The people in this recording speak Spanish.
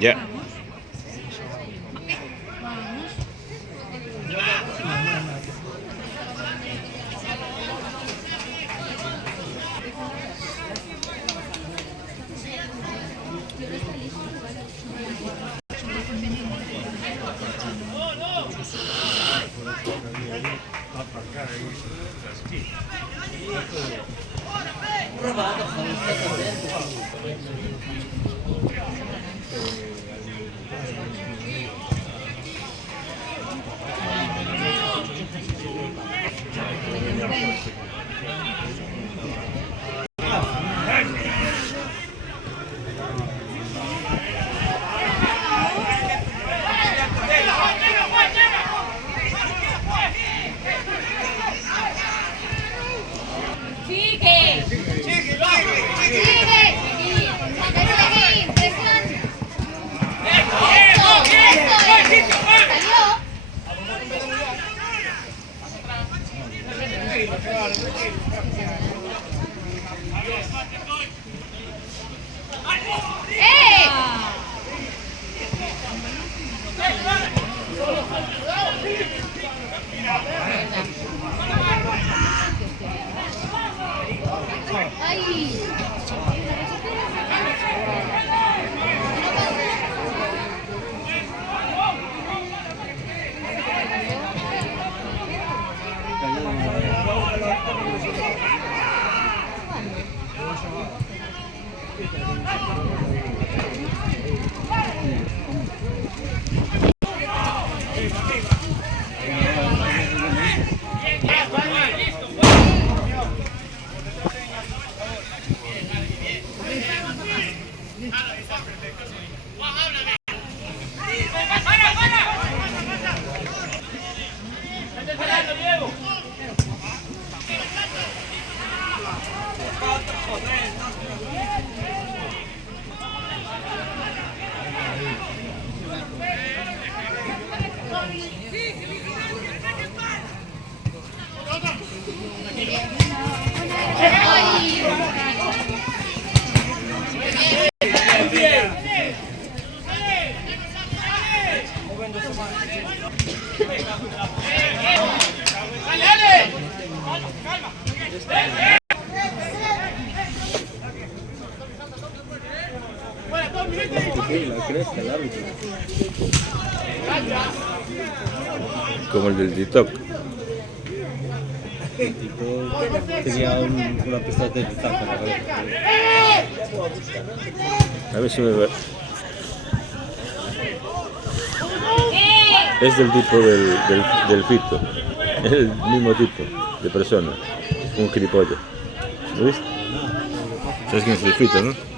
Ya. Como el del TikTok. El tipo tenía una pistola de cristal en la cabeza. A ver si me ve. Es del tipo del Fito. Es el mismo tipo de persona. Un gilipollas. ¿Lo viste? ¿Sabes quién es el Fito, no?